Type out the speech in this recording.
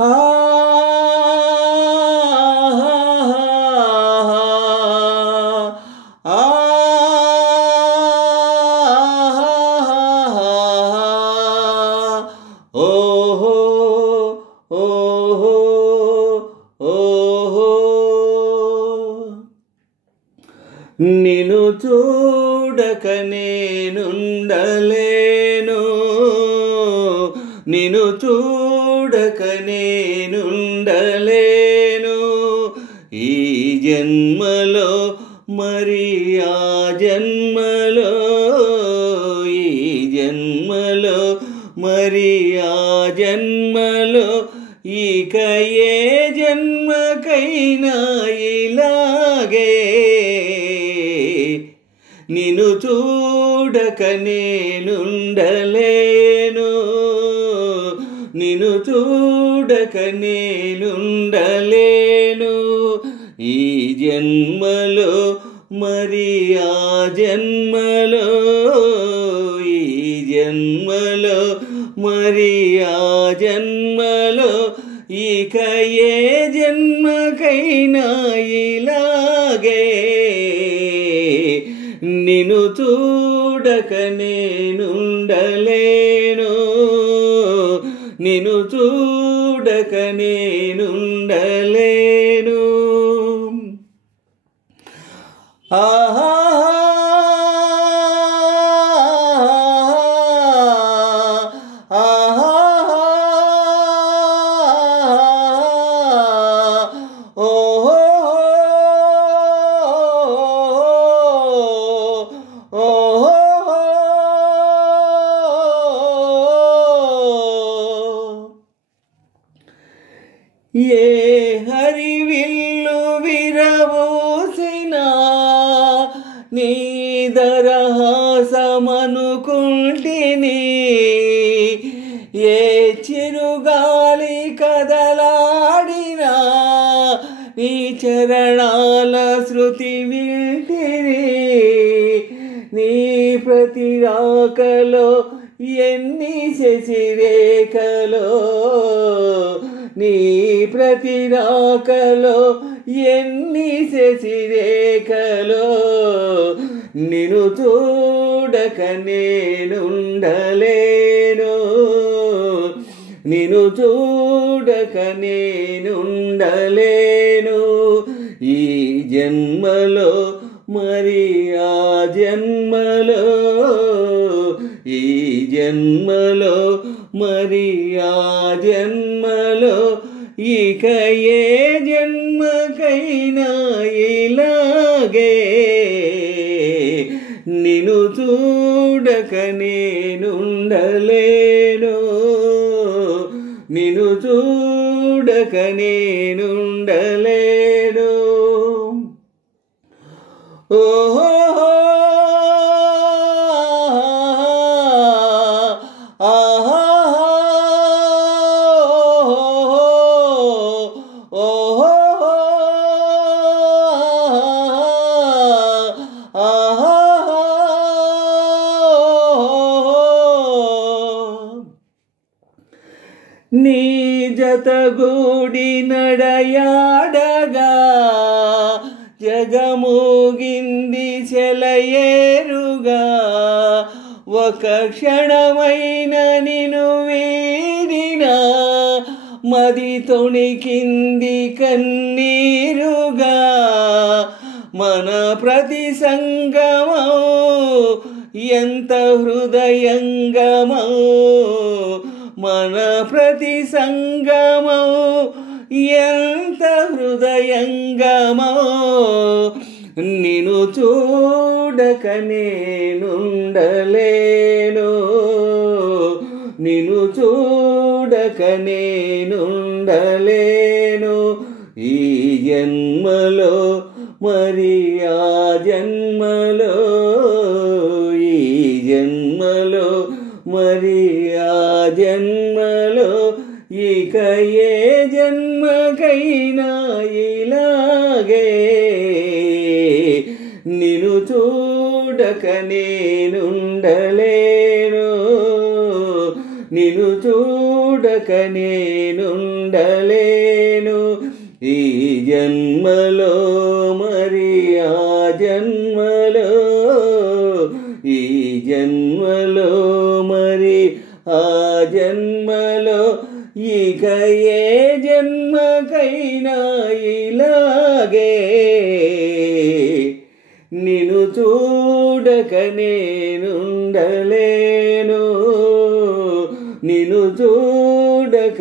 ఆ ఓహో ఓహో ఓహో నిన్ను చూడక నేనుండలేను, నిన్ను చూడక నేనుండలేను. ఈ జన్మలో మరి ఆ జన్మలో, ఈ జన్మలో మరి ఆ జన్మలో, ఇక ఏ జన్మకైనా ఇలాగే నిన్ను చూడక నేనుండలేను, నిన్ను చూడక నేనుండలేను. ఈ జన్మలో మరి ఆ జన్మలో, ఈ జన్మలో మరి ఆ జన్మలో, ఇక ఏ జన్మకైనా ఇలాగే నిన్ను చూడక నేనుండలేను, నిన్ను చూడక నేనుండలేను. ఆహా ఏ హరివిల్లు విరబూసినా నీదరహాసమనుకుంటిని, ఏ చిరుగాలి కదలాడినా నీ చరణాల శృతి వింటిని. నీ ప్రతి రాకలో ఎన్ని శశిరేఖలో, నీ ప్రతి రాకలో ఎన్ని శశిరేఖలో, నిన్ను చూడక నేనుండలేను, నిన్ను చూడక నేనుండలేను. ఈ జన్మలో మరి ఆ జన్మలో, ఈ జన్మలో మరి ఆ జన్మలో, ఇక ఏ జన్మకైనా ఇలాగే నిన్ను చూడక నేనుండలేను, నిన్ను చూడక నేనుండలేను. ఓహో నీ జతగూడి నడయాడగా జగమూగింది సెలయేరుగా, ఒక క్షణమైన నిన్ను వీడినా మది తొణికింది కన్నీరుగా. మన ప్రతి సంగమం ఎంత హృదయంగమం, మన ప్రతి సంగమం ఎంత హృదయంగమో, నిన్ను చూడక నేనుండలేను, నిన్ను చూడక నేనుండలేను. ఈ జన్మలో మరి ఆ జన్మలో, ఈ జన్మలో మరి ఆ జన్మలో, ఇక ఏ జన్మకైనా ఇలాగే నిన్ను చూడక నేనుండలేను, నిన్ను చూడక చూడక నేనుండలేను ఈ జన్మలో మరి ఆ జన్మలో ఈ జన్మలో మరి ఆ జన్మలో ఇక ఏ జన్మకైనా ఇలాగే నిన్ను చూడక నేనుండలేను నిన్ను చూడక